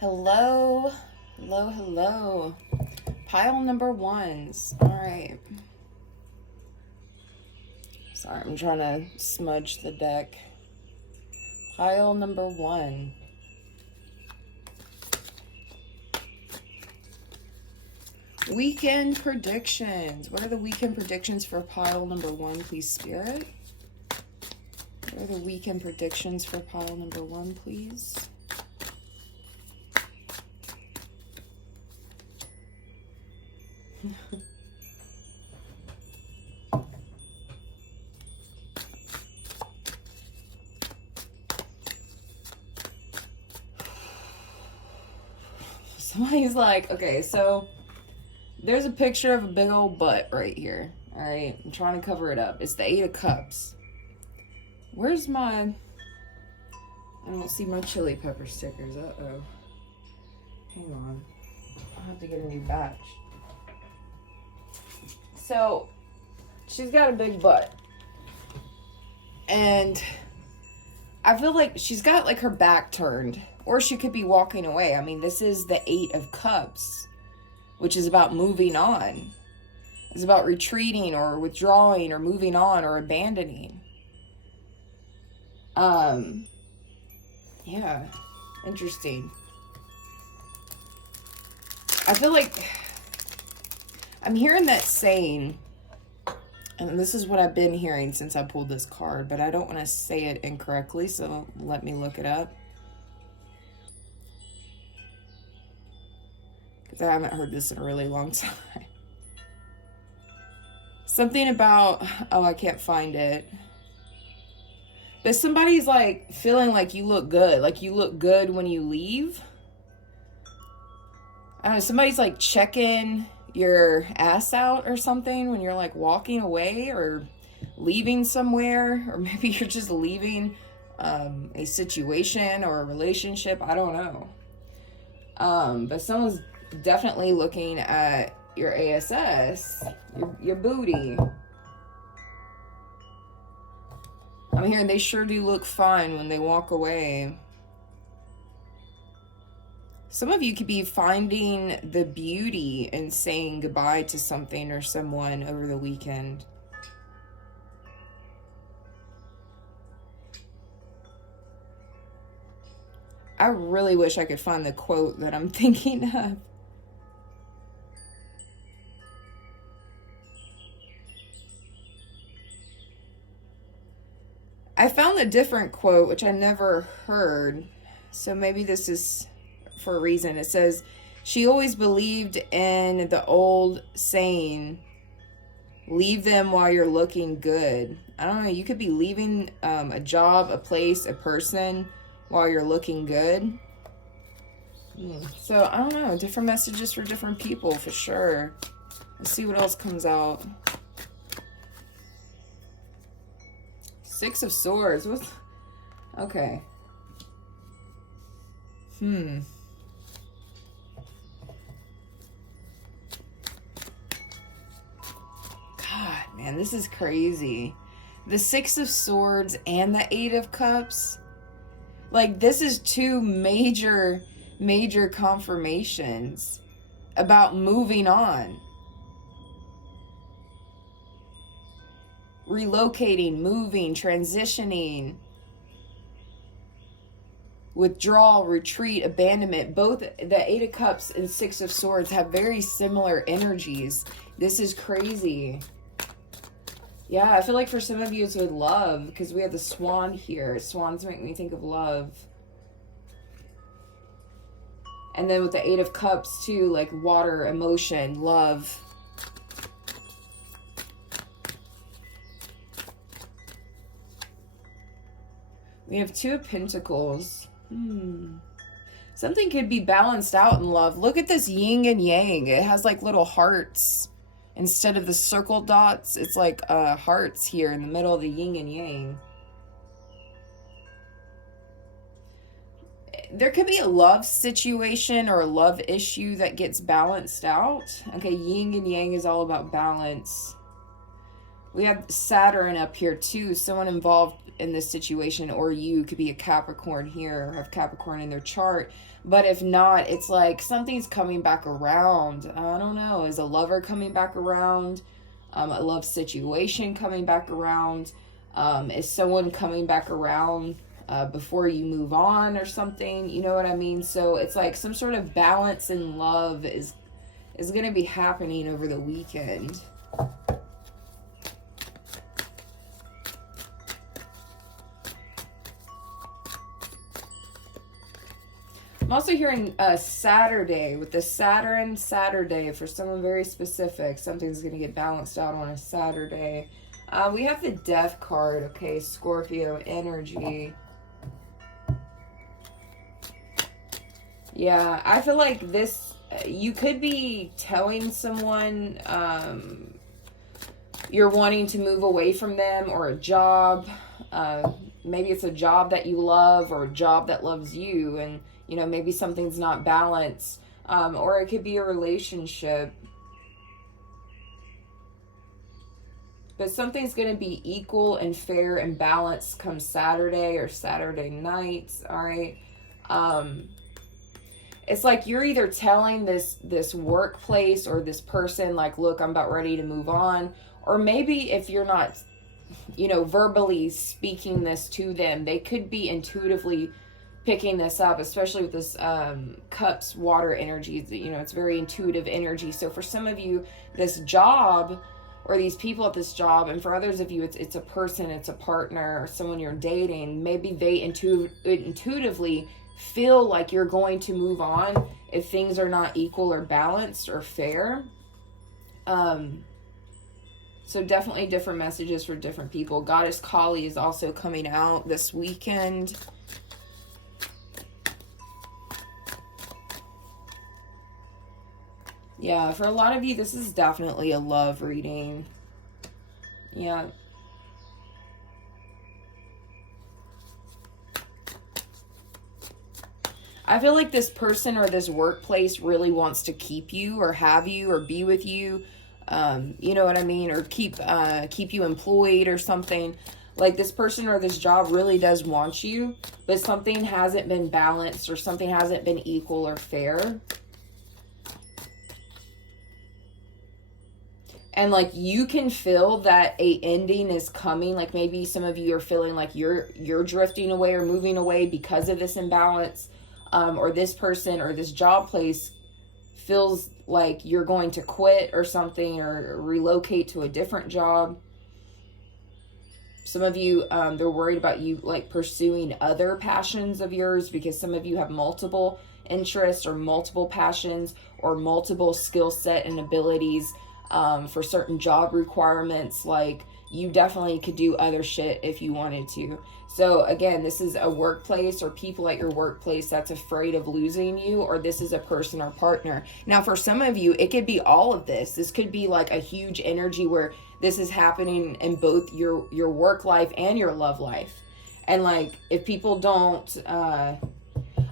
Hello, hello, hello. Pile number ones. All right. Sorry, I'm trying to smudge the deck. Pile number one. Weekend predictions. What are the weekend predictions for pile number one, please, Spirit? What are the weekend predictions for pile number one, please? Somebody's like, okay, so there's a picture of a big old butt right here. All right, I'm trying to cover it up. It's the Eight of Cups. Where's my... I don't see my chili pepper stickers. Uh-oh. Hang on. I'll have to get a new batch. So, she's got a big butt. And I feel like she's got like her back turned. Or she could be walking away. I mean, this is the Eight of Cups, which is about moving on. It's about retreating or withdrawing or moving on or abandoning. Yeah, interesting. I feel like I'm hearing that saying, and this is what I've been hearing since I pulled this card, but I don't want to say it incorrectly, so let me look it up. Because I haven't heard this in a really long time. Something about, oh, I can't find it. But somebody's like feeling like you look good. Like you look good when you leave. I don't know, somebody's like checking your ass out or something when you're like walking away or leaving somewhere. Or maybe you're just leaving a situation or a relationship. I don't know. But someone's definitely looking at your ASS, your booty. I'm hearing they sure do look fine when they walk away. Some of you could be finding the beauty in saying goodbye to something or someone over the weekend. I really wish I could find the quote that I'm thinking of. I found a different quote, which I never heard, so maybe this is for a reason. It says, she always believed in the old saying, leave them while you're looking good. I don't know, you could be leaving a job, a place, a person while you're looking good. So, I don't know, different messages for different people, for sure. Let's see what else comes out. Six of Swords. What's... Okay. God, man, this is crazy. The Six of Swords and the Eight of Cups. Like, this is two major confirmations about moving on. Relocating, moving, transitioning, withdrawal, retreat, abandonment. Both the Eight of Cups and Six of Swords have very similar energies. This is crazy. Yeah, I feel like for some of you it's with love, because we have the Swan here. Swans make me think of love. And then with the Eight of Cups too, like water, emotion, love. We have Two of Pentacles. Something could be balanced out in love. Look at this yin and yang. It has like little hearts. Instead of the circle dots, it's like hearts here in the middle of the yin and yang. There could be a love situation or a love issue that gets balanced out. Okay, yin and yang is all about balance. We have Saturn up here too. Someone involved in this situation, or you could be a Capricorn here or have Capricorn in their chart. But if not, it's like something's coming back around. I don't know. Is a lover coming back around? A love situation coming back around? Is someone coming back around before you move on or something? You know what I mean? So it's like some sort of balance in love is going to be happening over the weekend. I'm also hearing Saturday, with the Saturn Saturday, for someone very specific. Something's going to get balanced out on a Saturday. We have the Death card, okay, Scorpio energy. Yeah, I feel like this, you could be telling someone you're wanting to move away from them, or a job. Maybe it's a job that you love, or a job that loves you, and you know, maybe something's not balanced, or it could be a relationship. But something's going to be equal and fair and balanced come Saturday or Saturday nights, all right? It's like you're either telling this workplace or this person, like, look, I'm about ready to move on. Or maybe if you're not, you know, verbally speaking this to them, they could be intuitively picking this up, especially with this cups water energy. You know, it's very intuitive energy. So for some of you, this job or these people at this job, and for others of you, it's a person, it's a partner, or someone you're dating, maybe they intuitively feel like you're going to move on if things are not equal or balanced or fair. So definitely different messages for different people. Goddess Kali is also coming out this weekend. Yeah, for a lot of you, this is definitely a love reading. Yeah. I feel like this person or this workplace really wants to keep you or have you or be with you. You know what I mean? Or keep you employed or something. Like this person or this job really does want you, but something hasn't been balanced or something hasn't been equal or fair. And like you can feel that a ending is coming. Like maybe some of you are feeling like you're drifting away or moving away because of this imbalance. Or this person or this job place feels like you're going to quit or something, or relocate to a different job. Some of you, they're worried about you like pursuing other passions of yours, because some of you have multiple interests or multiple passions or multiple skill set and abilities for certain job requirements. Like you definitely could do other shit if you wanted to. So again, this is a workplace or people at your workplace that's afraid of losing you, or this is a person or partner. Now, for some of you, it could be all of this. This could be like a huge energy where this is happening in both your work life and your love life. And like, if people don't, I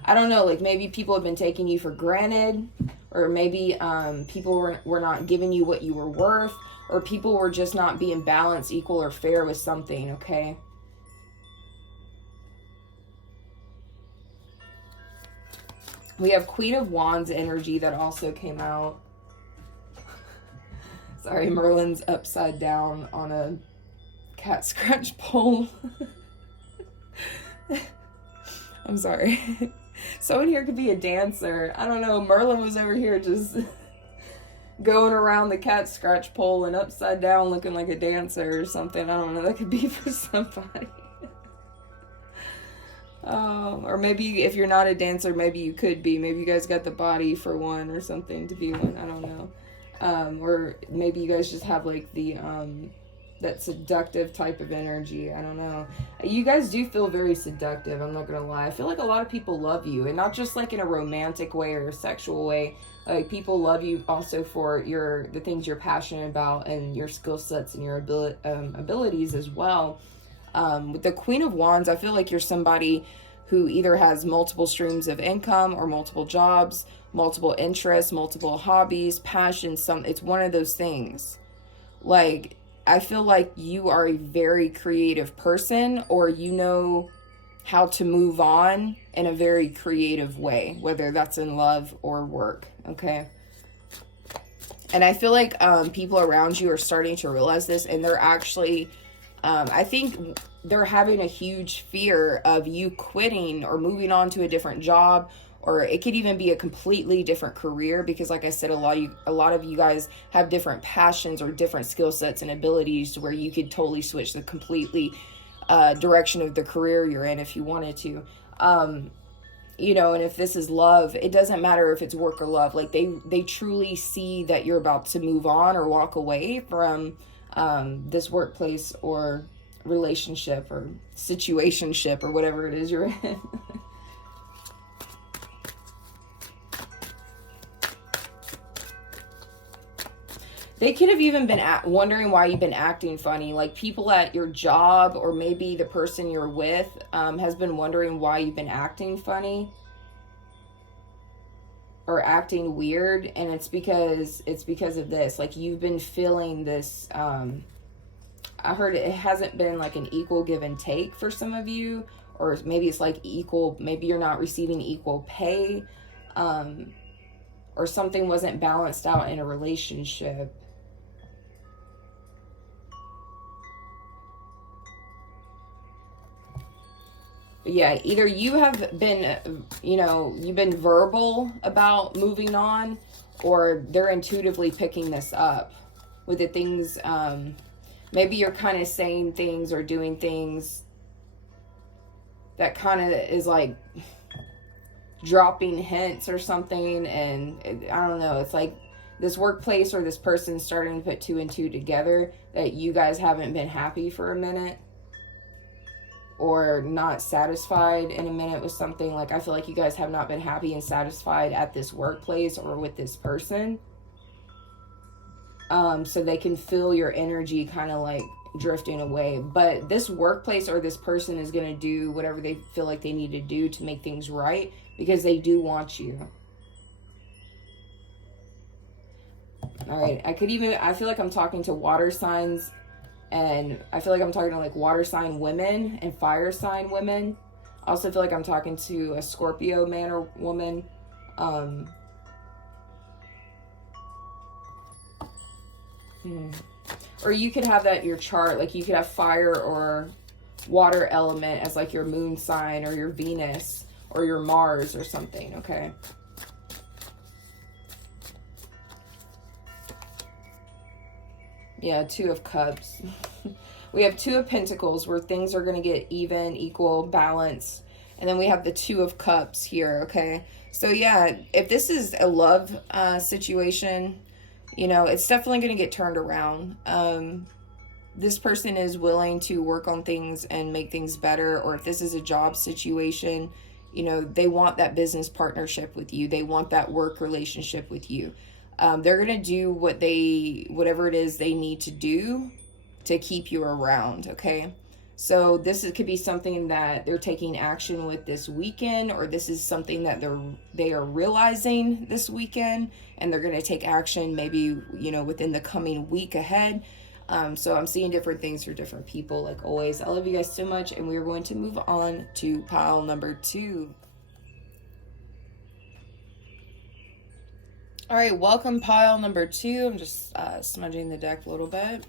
don't know, like maybe people have been taking you for granted, or maybe people were not giving you what you were worth, or people were just not being balanced, equal, or fair with something, okay? We have Queen of Wands energy that also came out. Sorry, Merlin's upside down on a cat scratch pole. I'm sorry. Someone here could be a dancer. I don't know. Merlin was over here just going around the cat scratch pole and upside down looking like a dancer or something. I don't know. That could be for somebody. Or maybe if you're not a dancer, maybe you could be. Maybe you guys got the body for one or something to be one. I don't know. Or maybe you guys just have like the that seductive type of energy. I don't know. You guys do feel very seductive, I'm not gonna lie. I feel like a lot of people love you, and not just like in a romantic way or a sexual way. Like people love you also for the things you're passionate about and your skill sets and your abilities as well. With the Queen of Wands, I feel like you're somebody who either has multiple streams of income or multiple jobs, multiple interests, multiple hobbies, passions. It's one of those things. Like, I feel like you are a very creative person, or you know how to move on in a very creative way, whether that's in love or work, okay? And I feel like people around you are starting to realize this, and they're actually, I think they're having a huge fear of you quitting or moving on to a different job, or it could even be a completely different career, because like I said, a lot of you guys have different passions or different skill sets and abilities where you could totally switch the completely direction of the career you're in if you wanted to. You know, and if this is love, it doesn't matter if it's work or love. Like they truly see that you're about to move on or walk away from this workplace or relationship or situationship or whatever it is you're in. They could have even been wondering why you've been acting funny. Like people at your job, or maybe the person you're with has been wondering why you've been acting funny or acting weird. And it's because of this. Like you've been feeling this. I heard it hasn't been like an equal give and take for some of you, or maybe it's like equal. Maybe you're not receiving equal pay, or something wasn't balanced out in a relationship. Yeah, either you have been, you've been verbal about moving on, or they're intuitively picking this up with the things. Maybe you're kind of saying things or doing things that kind of is like dropping hints or something. And I don't know, it's like this workplace or this person starting to put two and two together, that you guys haven't been happy for a minute, or not satisfied in a minute with something. Like I feel like you guys have not been happy and satisfied at this workplace or with this person. So they can feel your energy kind of like drifting away. But this workplace or this person is going to do whatever they feel like they need to do to make things right, because they do want you. All right. I feel like I'm talking to water signs, and I feel like I'm talking to like water sign women and fire sign women. I also feel like I'm talking to a Scorpio man or woman. Or you could have that in your chart. Like you could have fire or water element as like your moon sign, or your Venus or your Mars or something, okay? Yeah, Two of Cups. We have Two of Pentacles, where things are going to get even, equal, balance. And then we have the Two of Cups here, okay? So yeah, if this is a love situation, it's definitely going to get turned around. This person is willing to work on things and make things better. Or if this is a job situation, they want that business partnership with you. They want that work relationship with you. They're going to do whatever it is they need to do to keep you around, okay? So could be something that they're taking action with this weekend, or this is something that they are realizing this weekend, and they're going to take action maybe, within the coming week ahead. So I'm seeing different things for different people, like always. I love you guys so much, and we're going to move on to pile number 2. All right, welcome pile number 2. I'm just smudging the deck a little bit.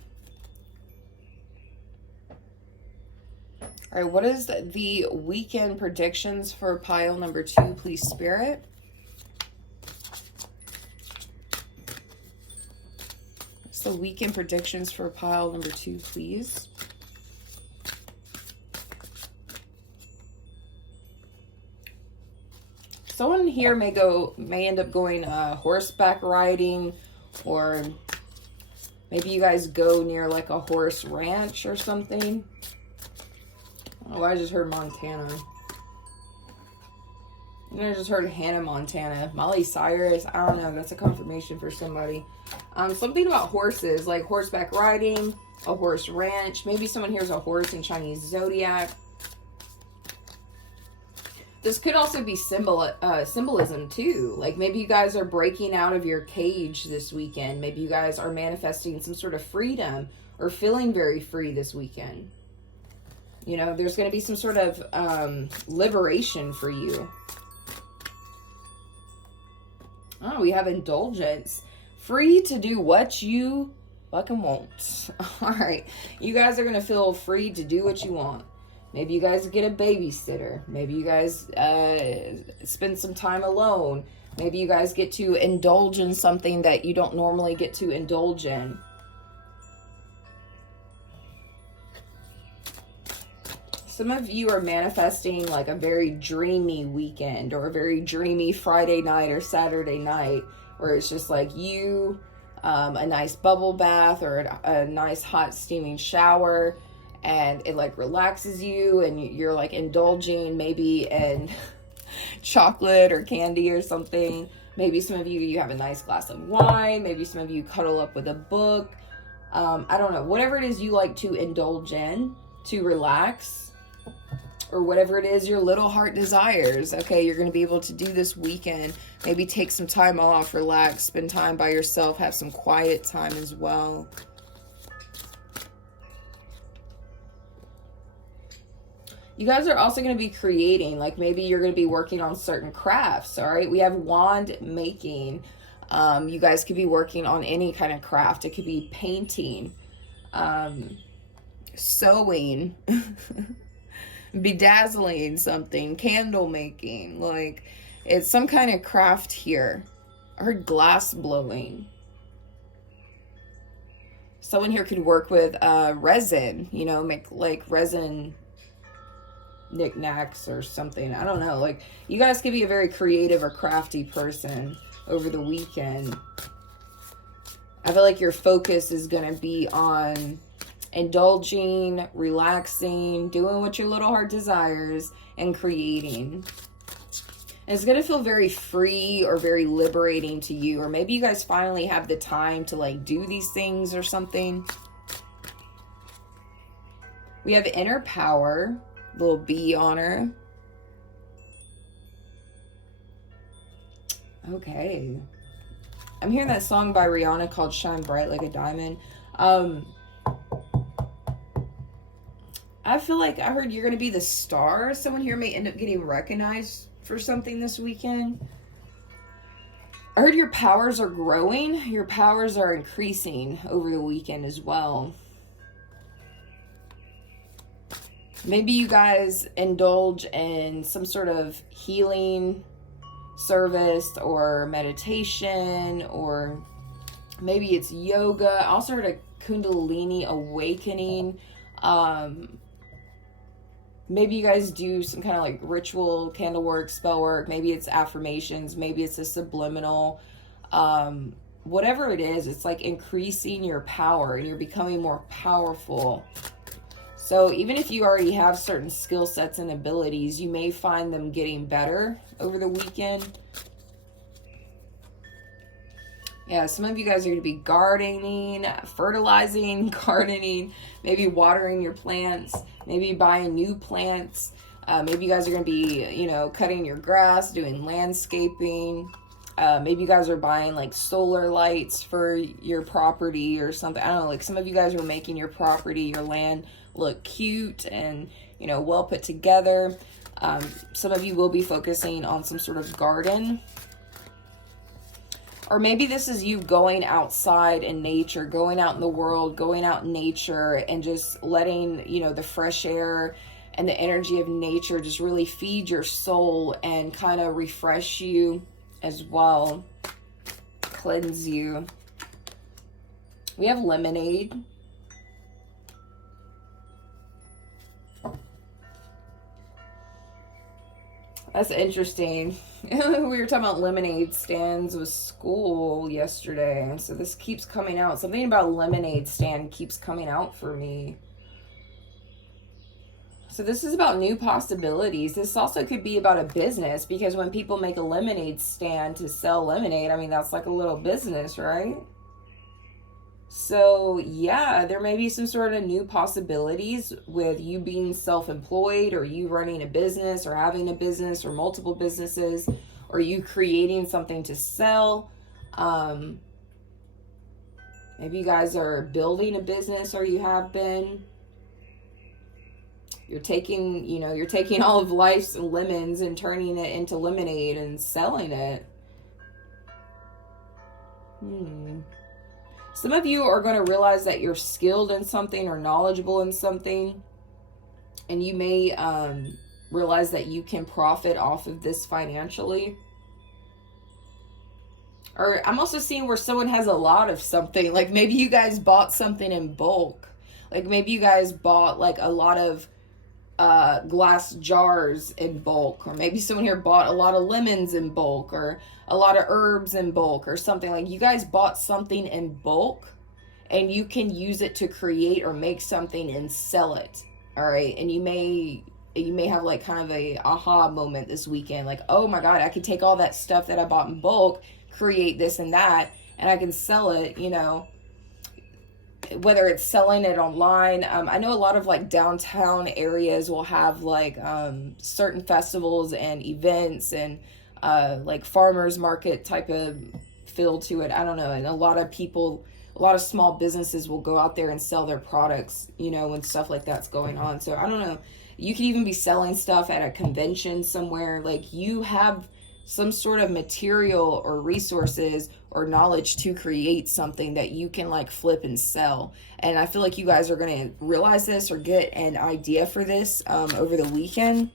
All right, what is the weekend predictions for pile number 2, please, Spirit? What's the weekend predictions for pile number 2, please? Someone here may end up going horseback riding, or maybe you guys go near like a horse ranch or something. Oh, I just heard Montana. I just heard Hannah Montana. Miley Cyrus. I don't know. That's a confirmation for somebody. Something about horses, like horseback riding, a horse ranch. Maybe someone hears a horse in Chinese zodiac. This could also be symbolism too. Like maybe you guys are breaking out of your cage this weekend. Maybe you guys are manifesting some sort of freedom, or feeling very free this weekend. You know, there's going to be some sort of liberation for you. Oh, we have indulgence. Free to do what you fucking want. All right. You guys are going to feel free to do what you want. Maybe you guys get a babysitter. Maybe you guys spend some time alone. Maybe you guys get to indulge in something that you don't normally get to indulge in. Some of you are manifesting like a very dreamy weekend or a very dreamy Friday night or Saturday night where it's just like you, a nice bubble bath or a nice hot steaming shower, and it like relaxes you and you're like indulging maybe in chocolate or candy or something. Maybe some of you have a nice glass of wine. Maybe some of you cuddle up with a book. I don't know. Whatever it is you like to indulge in to relax, or whatever it is your little heart desires. Okay, you're going to be able to do this weekend. Maybe take some time off, relax, spend time by yourself, have some quiet time as well. You guys are also going to be creating, like maybe you're going to be working on certain crafts, all right? We have wand making. You guys could be working on any kind of craft. It could be painting, sewing, bedazzling something, candle making. Like, it's some kind of craft here. I heard glass blowing. Someone here could work with resin, you know, make like resin knickknacks or something. I don't know. Like, you guys could be a very creative or crafty person over the weekend. I feel like your focus is going to be on indulging, relaxing, doing what your little heart desires, and creating. And it's going to feel very free or very liberating to you. Or maybe you guys finally have the time to like do these things or something. We have inner power, little bee on her. Okay. I'm hearing that song by Rihanna called Shine Bright Like a Diamond. I feel like I heard you're going to be the star. Someone here may end up getting recognized for something this weekend. I heard your powers are growing. Your powers are increasing over the weekend as well. Maybe you guys indulge in some sort of healing service or meditation, or maybe it's yoga. I also heard a Kundalini awakening. Maybe you guys do some kind of like ritual, candle work, spell work. Maybe it's affirmations. Maybe it's a subliminal. Whatever it is, it's like increasing your power and you're becoming more powerful. So even if you already have certain skill sets and abilities, you may find them getting better over the weekend. Yeah, some of you guys are going to be gardening, fertilizing, gardening, maybe watering your plants, maybe buying new plants. Maybe you guys are going to be, you know, cutting your grass, doing landscaping. Maybe you guys are buying like solar lights for your property or something. I don't know, like some of you guys are making your property, your land look cute and, you know, well put together. Some of you will be focusing on some sort of garden. Or maybe this is you going outside in nature, going out in the world, going out in nature and just letting, you know, the fresh air and the energy of nature just really feed your soul and kind of refresh you as well, cleanse you. We have lemonade. That's interesting. We were talking about lemonade stands with school yesterday, and so this keeps coming out. Something about lemonade stand keeps coming out for me. So this is about new possibilities. This also could be about a business, because when people make a lemonade stand to sell lemonade, I mean, that's like a little business, right? So yeah, there may be some sort of new possibilities with you being self-employed, or you running a business, or having a business, or multiple businesses, or you creating something to sell. Maybe you guys are building a business, or you have been. You're taking, you're taking all of life's lemons and turning it into lemonade and selling it. Some of you are going to realize that you're skilled in something or knowledgeable in something. And you may realize that you can profit off of this financially. Or I'm also seeing where someone has a lot of something. Like maybe you guys bought something in bulk. Like maybe you guys bought like a lot of glass jars in bulk. Or maybe someone here bought a lot of lemons in bulk. Or a lot of herbs in bulk or something. Like you guys bought something in bulk. And you can use it to create or make something and sell it. All right. And you may have like kind of a aha moment this weekend. Like, oh my God, I could take all that stuff that I bought in bulk, create this and that, and I can sell it, whether it's selling it online. I know a lot of like downtown areas will have like certain festivals and events and like farmers market type of feel to it. I don't know. And a lot of small businesses will go out there and sell their products, when stuff like that's going on. So I don't know. You could even be selling stuff at a convention somewhere. Like you have some sort of material or resources or knowledge to create something that you can like flip and sell. And I feel like you guys are going to realize this or get an idea for this over the weekend.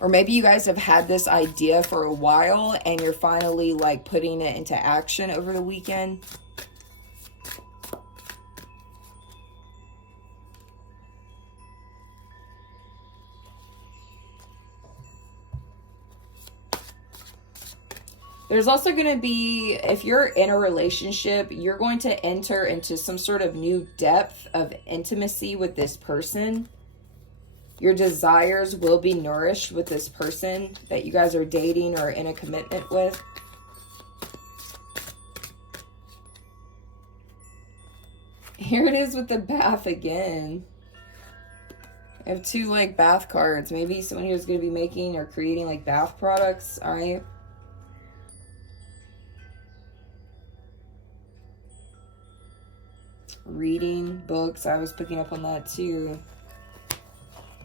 Or maybe you guys have had this idea for a while and you're finally like putting it into action over the weekend. There's also going to be, if you're in a relationship, you're going to enter into some sort of new depth of intimacy with this person. Your desires will be nourished with this person that you guys are dating or in a commitment with. Here it is with the bath again. I have two like bath cards. Maybe someone who's going to be making or creating like bath products. All right. Reading books. I was picking up on that too.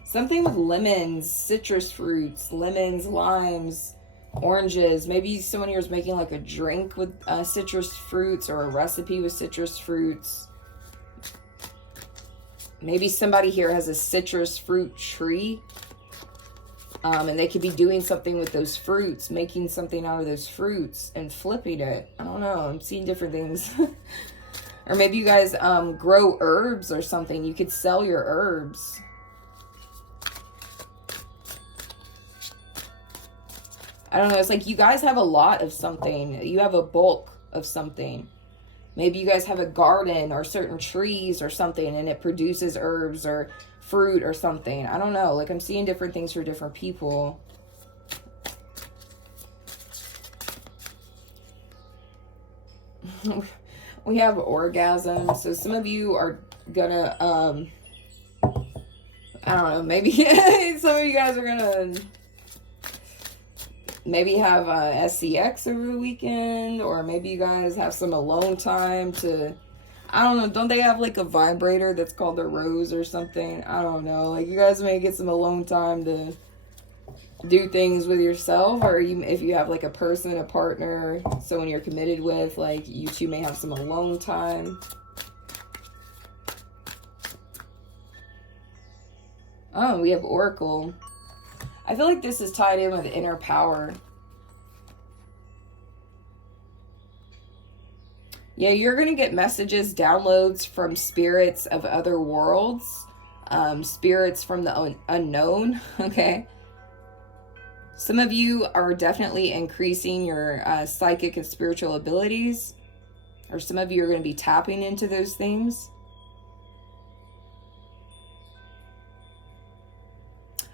Something with lemons, citrus fruits, lemons, limes, oranges. Maybe someone here is making like a drink with citrus fruits or a recipe with citrus fruits. Maybe somebody here has a citrus fruit tree. And they could be doing something with those fruits, making something out of those fruits and flipping it. I don't know. I'm seeing different things. Or maybe you guys grow herbs or something. You could sell your herbs. I don't know. It's like you guys have a lot of something. You have a bulk of something. Maybe you guys have a garden or certain trees or something and it produces herbs or fruit or something. I don't know. Like I'm seeing different things for different people. We have orgasm. So some of you are gonna, I don't know, maybe some of you guys are gonna maybe have SCX over the weekend, or maybe you guys have some alone time to, I don't know, don't they have like a vibrator that's called the Rose or something? I don't know. Like you guys may get some alone time to do things with yourself, or if you have like a person, a partner, someone you're committed with, like you two may have some alone time. Oh, we have Oracle. I feel like this is tied in with inner power. Yeah, you're going to get messages, downloads from spirits of other worlds, spirits from the unknown, okay? Some of you are definitely increasing your psychic and spiritual abilities, or some of you are going to be tapping into those things.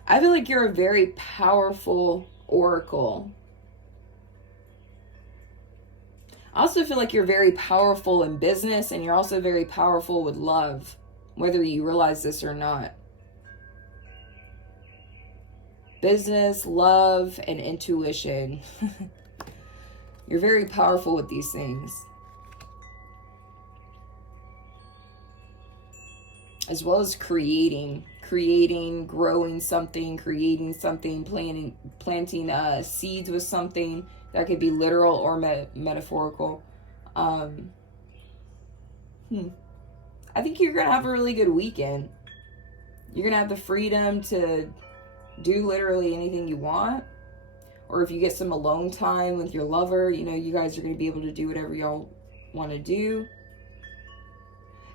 I feel like you're a very powerful oracle. I also feel like you're very powerful in business, and you're also very powerful with love, whether you realize this or not. Business, love, and intuition. You're very powerful with these things. As well as creating, growing something, creating something, planting seeds with something. That could be literal or metaphorical. I think you're going to have a really good weekend. You're going to have the freedom to do literally anything you want. Or if you get some alone time with your lover, you know, you guys are going to be able to do whatever y'all want to do.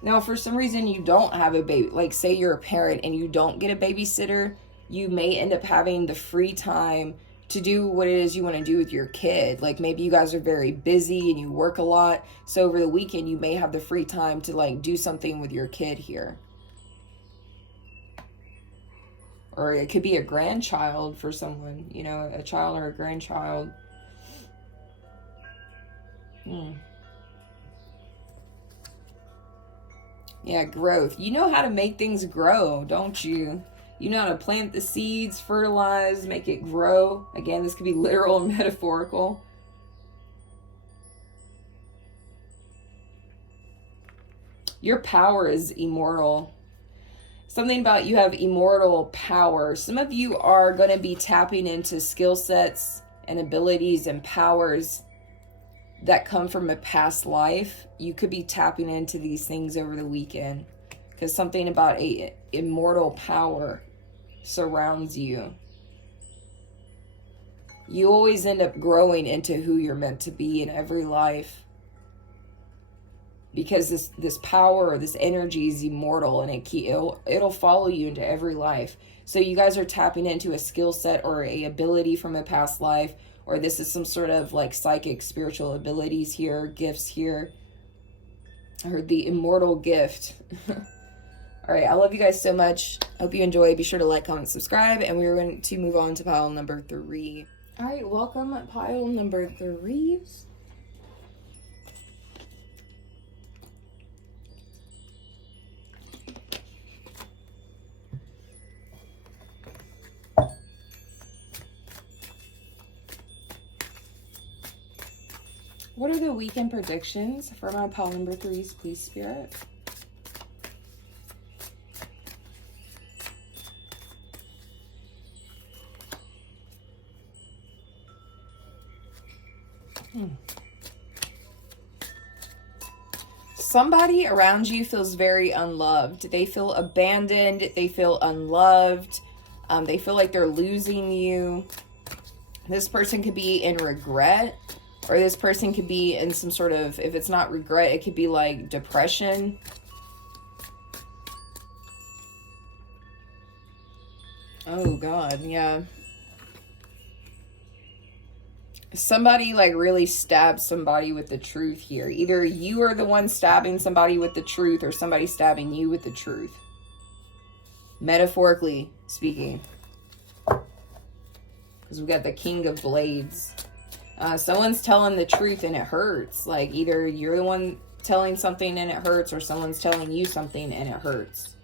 Now, if for some reason you don't have a baby, like say you're a parent and you don't get a babysitter, you may end up having the free time to do what it is you want to do with your kid. Like maybe you guys are very busy and you work a lot. So over the weekend, you may have the free time to like do something with your kid here. Or it could be a grandchild for someone, you know, a child or a grandchild. Yeah, growth. You know how to make things grow, don't you? You know how to plant the seeds, fertilize, make it grow. Again, this could be literal and metaphorical. Your power is immortal. Something about you have immortal power. Some of you are going to be tapping into skill sets and abilities and powers that come from a past life. You could be tapping into these things over the weekend because something about a immortal power surrounds you. You always end up growing into who you're meant to be in every life. Because this power, this energy is immortal, and it'll follow you into every life. So you guys are tapping into a skill set or a ability from a past life, or this is some sort of like psychic spiritual abilities here, gifts here. I heard the immortal gift. All right, I love you guys so much. Hope you enjoy. Be sure to like, comment, subscribe, and we're going to move on to pile number 3. All right, welcome pile number 3. What are the weekend predictions for my pile number 3s, please, Spirit? Somebody around you feels very unloved. They feel abandoned. They feel unloved. They feel like they're losing you. This person could be in regret. Or this person could be in some sort of, if it's not regret, it could be like depression. Oh God, yeah. Somebody like really stabs somebody with the truth here. Either you are the one stabbing somebody with the truth or somebody stabbing you with the truth. Metaphorically speaking. Because we got the King of Blades. Someone's telling the truth and it hurts. Like either you're the one telling something and it hurts, or someone's telling you something and it hurts.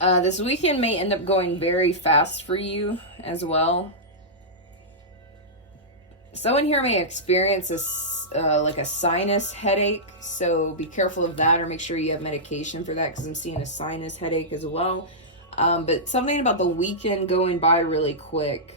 This weekend may end up going very fast for you as well. Someone here may experience like a sinus headache, so be careful of that, or make sure you have medication for that, because I'm seeing a sinus headache as well. But something about the weekend going by really quick.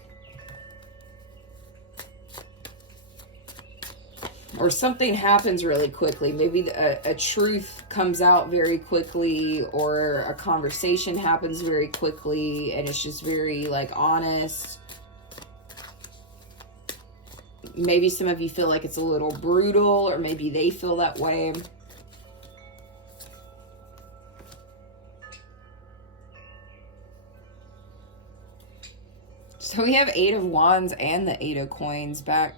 Or something happens really quickly. Maybe a truth comes out very quickly, or a conversation happens very quickly, and it's just very like honest. Maybe some of you feel like it's a little brutal, or maybe they feel that way. So we have 8 of Wands and the 8 of Coins back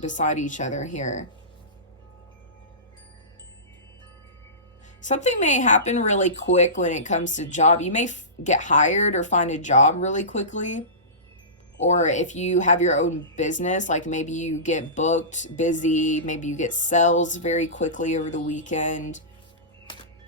beside each other here. Something may happen really quick when it comes to job. You may get hired or find a job really quickly. Or if you have your own business, like maybe you get booked, busy, maybe you get sales very quickly over the weekend.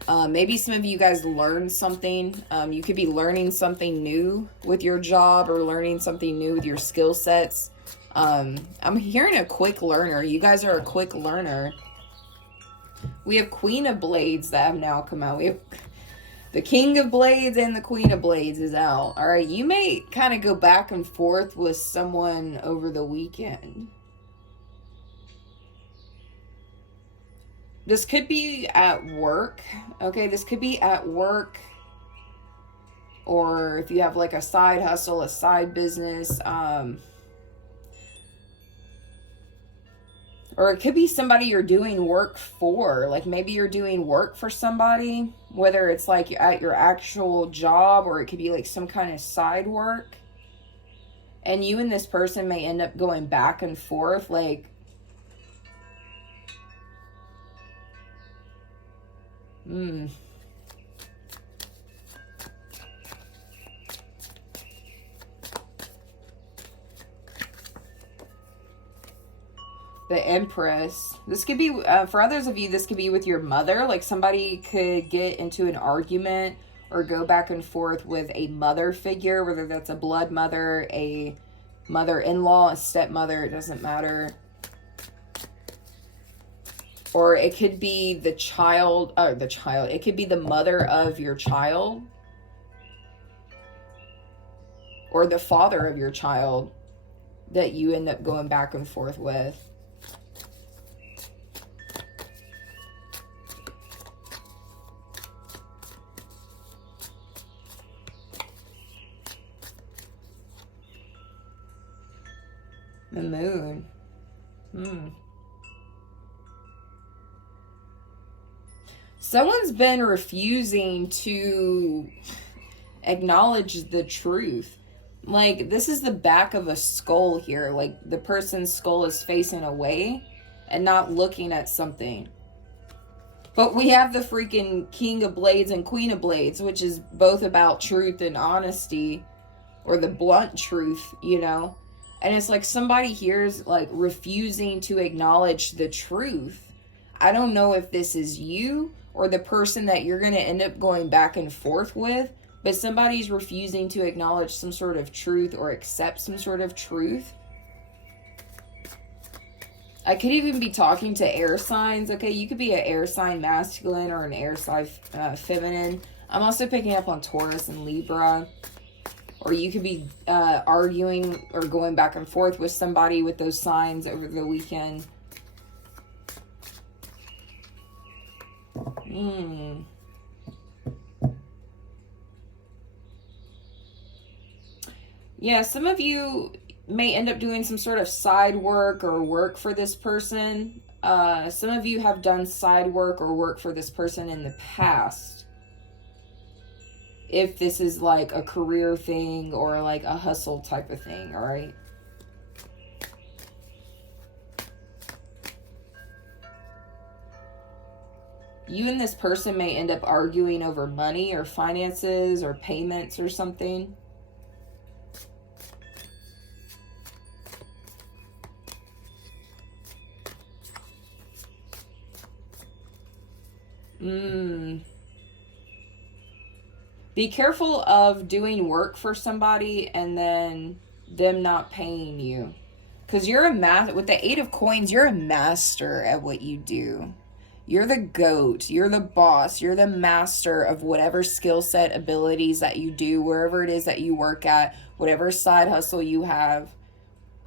Maybe some of you guys learned something. You could be learning something new with your job or learning something new with your skill sets. I'm hearing a quick learner. You guys are a quick learner. We have Queen of Blades that have now come out. We have the King of Blades and the Queen of Blades is out. All right, you may kind of go back and forth with someone over the weekend. This could be at work, okay? This could be at work, or if you have like a side hustle, a side business, or it could be somebody you're doing work for. Like maybe you're doing work for somebody, whether it's like at your actual job, or it could be like some kind of side work. And you and this person may end up going back and forth, like, The Empress. This could be, for others of you, this could be with your mother. Like somebody could get into an argument or go back and forth with a mother figure, whether that's a blood mother, a mother-in-law, a stepmother, it doesn't matter. Or it could be the child, it could be the mother of your child. Or the father of your child that you end up going back and forth with. The Moon. Someone's been refusing to acknowledge the truth. Like, this is the back of a skull here. Like, the person's skull is facing away and not looking at something. But we have the freaking King of Blades and Queen of Blades, which is both about truth and honesty, or the blunt truth, you know? And it's like somebody here's like refusing to acknowledge the truth. I don't know if this is you or the person that you're going to end up going back and forth with, but somebody's refusing to acknowledge some sort of truth or accept some sort of truth. I could even be talking to air signs. Okay, you could be an air sign masculine or an air sign feminine. I'm also picking up on Taurus and Libra. Or you could be arguing or going back and forth with somebody with those signs over the weekend. Yeah, some of you may end up doing some sort of side work or work for this person. Some of you have done side work or work for this person in the past. If this is like a career thing or like a hustle type of thing, all right? You and this person may end up arguing over money or finances or payments or something. Be careful of doing work for somebody and then them not paying you. Because you're with the 8 of Coins, you're a master at what you do. You're the GOAT. You're the boss. You're the master of whatever skill set, abilities that you do, wherever it is that you work at, whatever side hustle you have.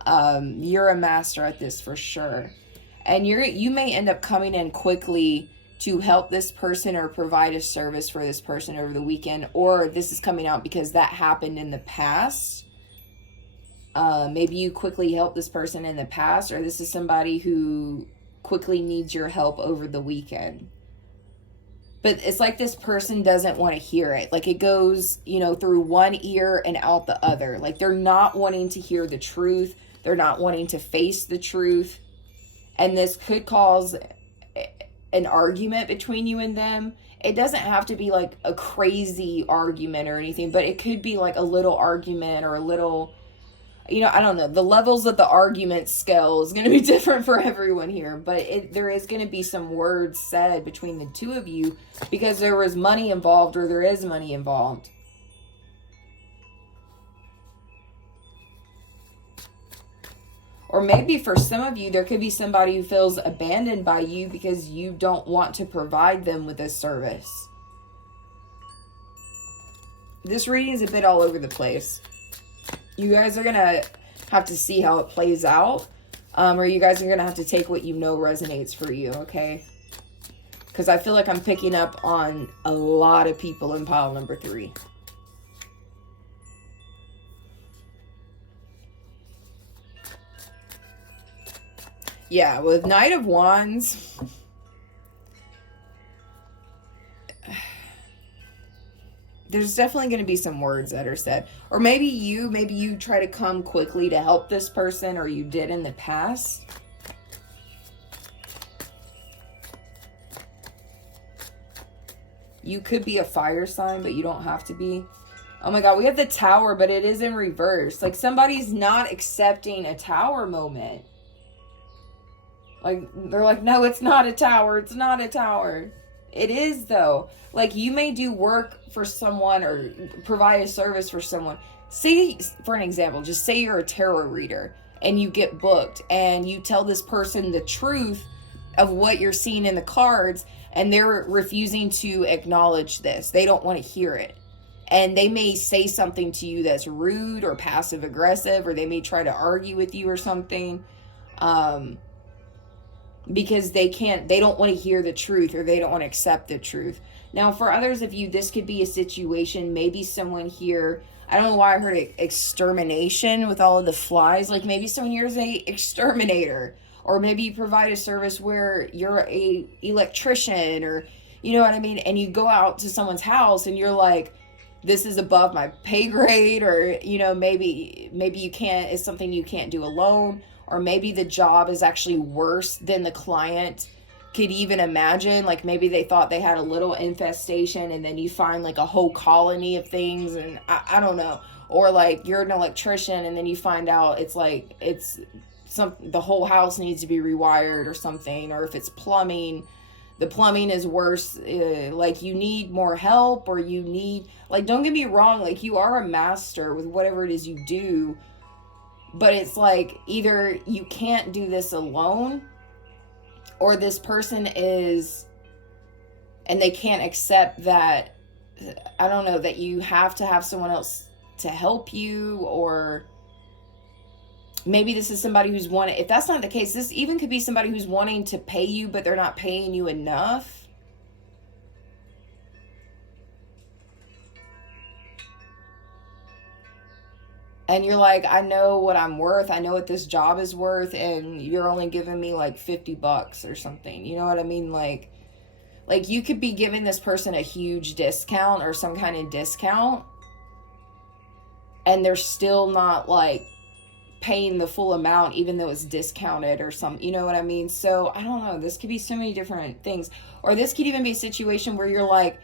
You're a master at this for sure. And you may end up coming in quickly to help this person or provide a service for this person over the weekend, or this is coming out because that happened in the past. Maybe you quickly helped this person in the past, or this is somebody who quickly needs your help over the weekend. But it's like this person doesn't want to hear it. Like it goes, through one ear and out the other. Like they're not wanting to hear the truth. They're not wanting to face the truth. And this could cause an argument between you and them. It doesn't have to be like a crazy argument or anything, but it could be like a little argument or a I don't know. The levels of the argument scale is going to be different for everyone here, but there is going to be some words said between the two of you because there was money involved, or there is money involved. Or maybe for some of you, there could be somebody who feels abandoned by you because you don't want to provide them with this service. This reading is a bit all over the place. You guys are going to have to see how it plays out. Or you guys are going to have to take what you know resonates for you, okay? Because I feel like I'm picking up on a lot of people in pile number 3. Yeah, with Knight of Wands, there's definitely going to be some words that are said. Or maybe you try to come quickly to help this person, or you did in the past. You could be a fire sign, but you don't have to be. Oh my God, we have the Tower, but it is in reverse. Like, somebody's not accepting a Tower moment. Like, they're like, no, it's not a tower. It's not a tower. It is, though. Like, you may do work for someone or provide a service for someone. Say, for an example, just say you're a tarot reader and you get booked and you tell this person the truth of what you're seeing in the cards, and they're refusing to acknowledge this. They don't want to hear it. And they may say something to you that's rude or passive aggressive, or they may try to argue with you or something. Because they don't want to hear the truth, or they don't want to accept the truth. Now, for others of you, this could be a situation, maybe someone here, I don't know why I heard extermination with all of the flies. Like, maybe someone here is a exterminator, or maybe you provide a service where you're a electrician, or, you know what I mean? And you go out to someone's house and you're like, this is above my pay grade, or, maybe you can't, it's something you can't do alone. Or maybe the job is actually worse than the client could even imagine. Like, maybe they thought they had a little infestation, and then you find like a whole colony of things, and I don't know. Or like, you're an electrician and then you find out the whole house needs to be rewired or something. Or if it's plumbing, the plumbing is worse. Like, you need more help, or you need, like, don't get me wrong, like, you are a master with whatever it is you do. But it's like, either you can't do this alone, or this person is, and they can't accept that, I don't know, that you have to have someone else to help you. Or maybe this is somebody who's wanting, if that's not the case, this even could be somebody who's wanting to pay you, but they're not paying you enough. And you're like, I know what I'm worth. I know what this job is worth. And you're only giving me like $50 or something. You know what I mean? Like you could be giving this person a huge discount or some kind of discount, and they're still not like paying the full amount, even though it's discounted or something. You know what I mean? So I don't know. This could be so many different things. Or this could even be a situation where you're like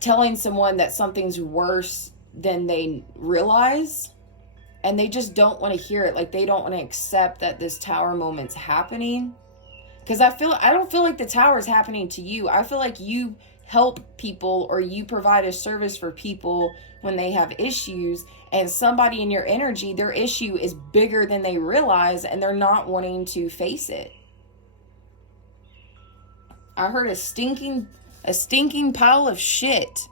telling someone that something's worse than they realize, and they just don't want to hear it. Like, they don't want to accept that this tower moment's happening. Because I don't feel like the tower is happening to you. I feel like you help people, or you provide a service for people when they have issues, and somebody in your energy, their issue is bigger than they realize, and they're not wanting to face it. I heard a stinking pile of shit,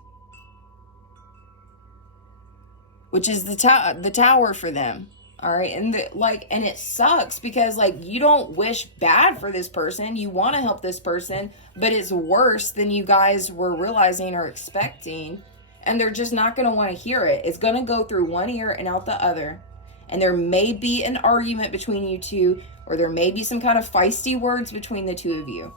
which is the tower for them. All right. And it sucks because like, you don't wish bad for this person. You want to help this person, but it's worse than you guys were realizing or expecting. And they're just not going to want to hear it. It's going to go through one ear and out the other. And there may be an argument between you two, or there may be some kind of feisty words between the two of you.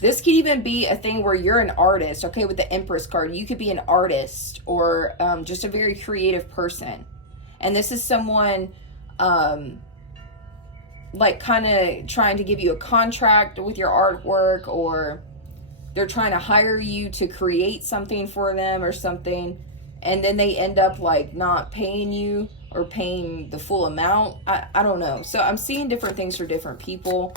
This could even be a thing where you're an artist, okay, with the Empress card. You could be an artist, or just a very creative person. And this is someone, like, kind of trying to give you a contract with your artwork, or they're trying to hire you to create something for them or something, and then they end up like not paying you or paying the full amount. I don't know. So I'm seeing different things for different people.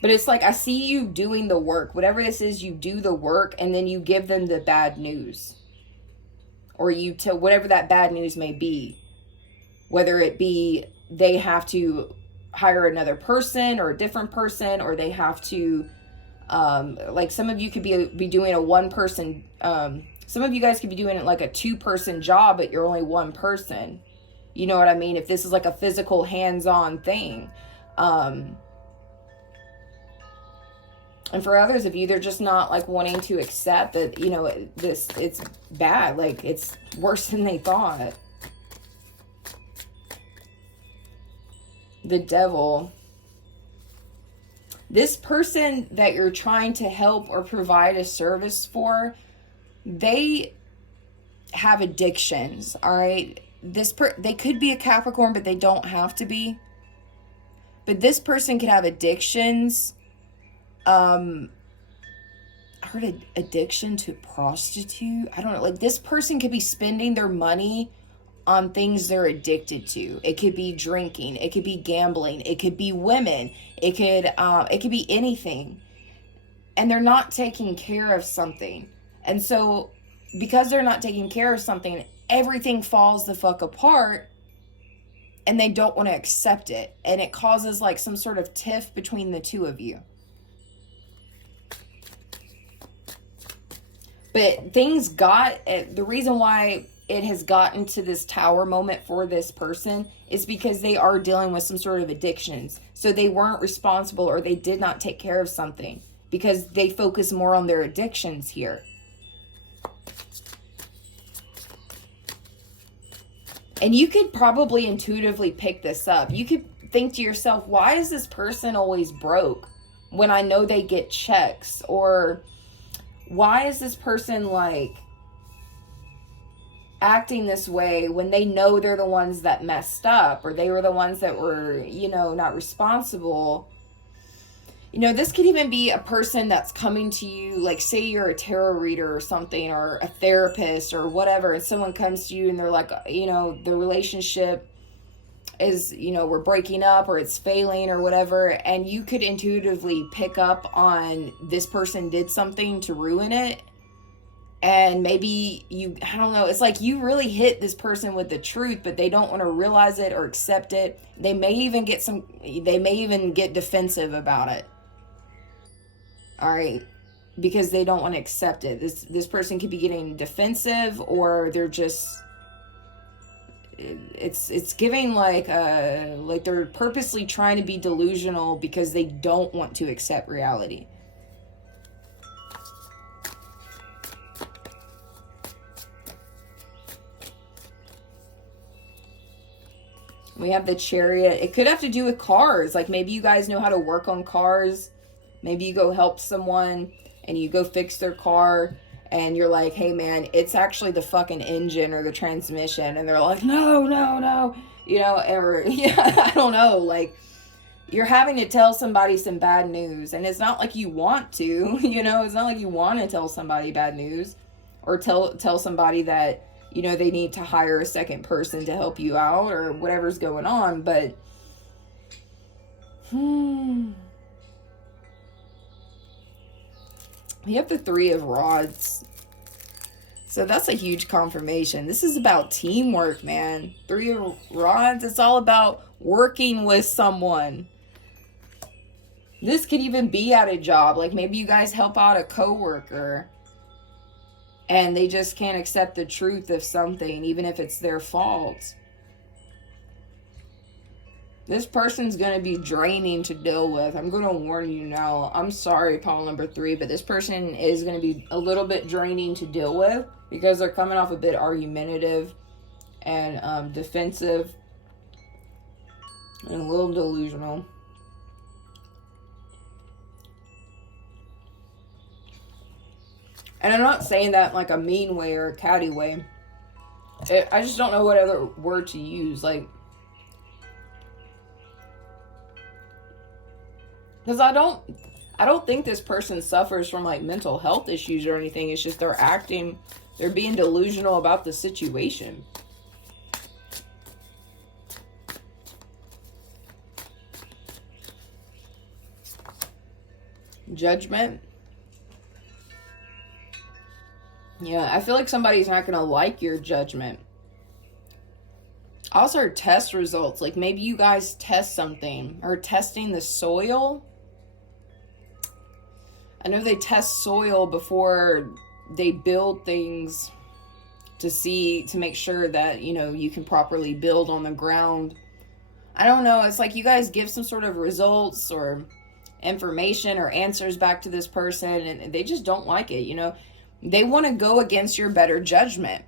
But it's like I see you doing the work. Whatever this is, you do the work and then you give them the bad news. Or you tell whatever that bad news may be. Whether it be they have to hire another person or a different person, or they have to, like some of you could be doing a one person, some of you guys could be doing like a 2-person job, but you're only one person. You know what I mean? If this is like a physical hands-on thing. And for others of you, they're just not like wanting to accept that, you know, it's bad. Like it's worse than they thought. The Devil. This person that you're trying to help or provide a service for, they have addictions, all right? They could be a Capricorn, but they don't have to be. But this person could have addictions. I heard addiction to prostitute. I don't know. Like this person could be spending their money on things they're addicted to. It could be drinking. It could be gambling. It could be women. It could be anything. And they're not taking care of something. And so because they're not taking care of something, everything falls the fuck apart. And they don't want to accept it. And it causes like some sort of tiff between the two of you. But the reason why it has gotten to this tower moment for this person is because they are dealing with some sort of addictions. So they weren't responsible, or they did not take care of something because they focus more on their addictions here. And you could probably intuitively pick this up. You could think to yourself, why is this person always broke when I know they get checks? Or why is this person like acting this way when they know they're the ones that messed up, or they were the ones that were, you know, not responsible? You know, this could even be a person that's coming to you, like say you're a tarot reader or something, or a therapist or whatever, and someone comes to you and they're like, you know, the relationship is, you know, we're breaking up or it's failing or whatever, and you could intuitively pick up on this person did something to ruin it. And maybe I don't know, it's like you really hit this person with the truth, but they don't want to realize it or accept it. They may even get defensive about it. All right, because they don't want to accept it. This person could be getting defensive, or they're just, it's giving like they're purposely trying to be delusional because they don't want to accept reality. We have the Chariot. It could have to do with cars. Like maybe you guys know how to work on cars. Maybe you go help someone and you go fix their car and you're like, hey man, it's actually the fucking engine or the transmission. And they're like, no. You know, or yeah, I don't know. Like you're having to tell somebody some bad news. And it's not like you want to, you know, it's not like you want to tell somebody bad news or tell somebody that, you know, they need to hire a second person to help you out or whatever's going on. But, we have the Three of Rods. So that's a huge confirmation. This is about teamwork, man. Three of Rods, it's all about working with someone. This could even be at a job. Like maybe you guys help out a coworker and they just can't accept the truth of something, even if it's their fault. This person's going to be draining to deal with. I'm going to warn you now. I'm sorry, pile number 3, but this person is going to be a little bit draining to deal with because they're coming off a bit argumentative and defensive and a little delusional. And I'm not saying that in like a mean way or a catty way. I just don't know what other word to use. Like, Because I don't think this person suffers from like mental health issues or anything. It's just they're being delusional about the situation. Judgment. Yeah, I feel like somebody's not going to like your judgment. Also, test results. Like maybe you guys test something or testing the soil. I know they test soil before they build things to make sure that, you can properly build on the ground. I don't know. It's like you guys give some sort of results or information or answers back to this person and they just don't like it. They want to go against your better judgment.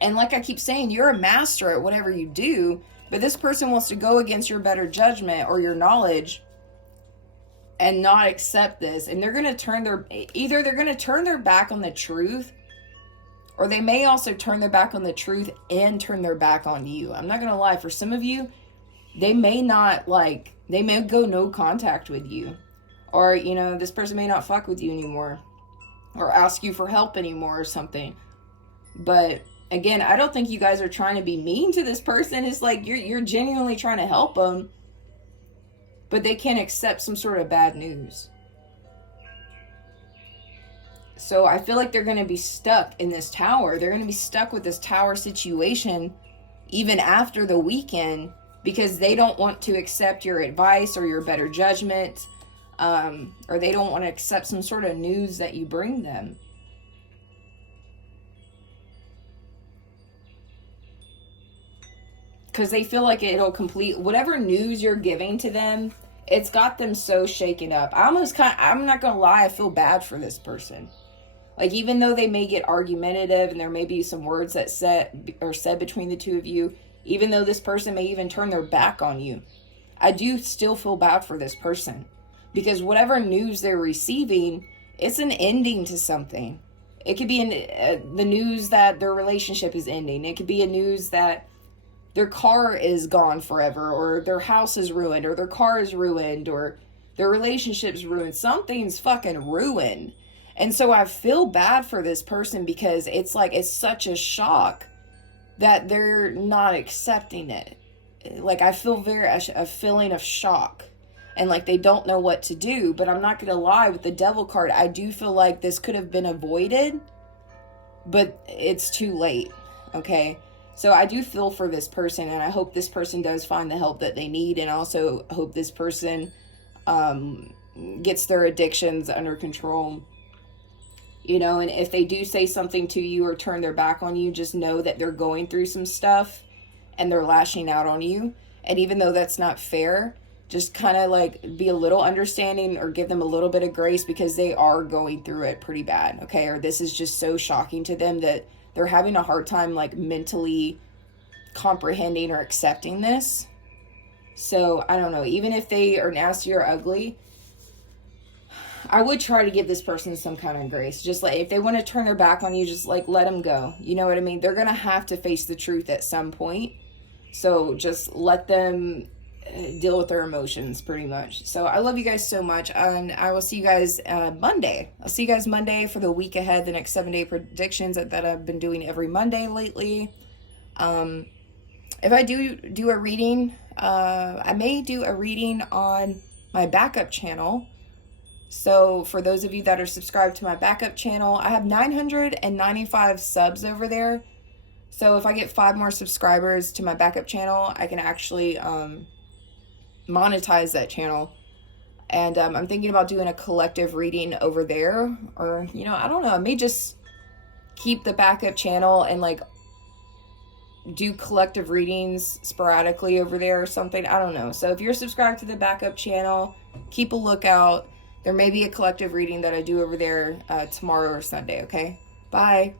And like I keep saying, you're a master at whatever you do, but this person wants to go against your better judgment or your knowledge and not accept this. And they're going to turn their back on the truth, or they may also turn their back on the truth and turn their back on you. I'm not going to lie. For some of you, they may go no contact with you, or, this person may not fuck with you anymore or ask you for help anymore or something. But again, I don't think you guys are trying to be mean to this person. It's like you're genuinely trying to help them, but they can't accept some sort of bad news. So I feel like they're going to be stuck in this tower. They're going to be stuck with this tower situation even after the weekend because they don't want to accept your advice or your better judgment, or they don't want to accept some sort of news that you bring them. Because they feel like it'll complete whatever news you're giving to them. It's got them so shaken up. I'm not going to lie, I feel bad for this person. Like, even though they may get argumentative and there may be some words that said between the two of you, even though this person may even turn their back on you, I do still feel bad for this person. Because whatever news they're receiving, it's an ending to something. It could be the news that their relationship is ending. It could be a news that their car is gone forever, or their house is ruined, or their car is ruined, or their relationship's ruined. Something's fucking ruined. And so I feel bad for this person because it's such a shock that they're not accepting it. Like, I feel a feeling of shock. And like they don't know what to do. But I'm not going to lie, with the Devil card, I do feel like this could have been avoided. But it's too late. Okay? So I do feel for this person, and I hope this person does find the help that they need, and also hope this person gets their addictions under control. And if they do say something to you or turn their back on you, just know that they're going through some stuff and they're lashing out on you. And even though that's not fair, just kind of like be a little understanding or give them a little bit of grace because they are going through it pretty bad, okay? Or this is just so shocking to them that they're having a hard time like mentally comprehending or accepting this. So I don't know, even if they are nasty or ugly, I would try to give this person some kind of grace. Just like if they want to turn their back on you, just like let them go. You know what I mean? They're going to have to face the truth at some point. So just let them deal with their emotions pretty much. So I love you guys so much, and I will see you guys Monday. I'll see you guys Monday for the week ahead, the next 7-day predictions that I've been doing every Monday lately. If I do a reading, I may do a reading on my backup channel. So for those of you that are subscribed to my backup channel, I have 995 subs over there. So if I get 5 more subscribers to my backup channel, I can actually monetize that channel. And I'm thinking about doing a collective reading over there. Or, I don't know. I may just keep the backup channel and like do collective readings sporadically over there or something. I don't know. So if you're subscribed to the backup channel, keep a lookout. There may be a collective reading that I do over there tomorrow or Sunday, okay? Bye.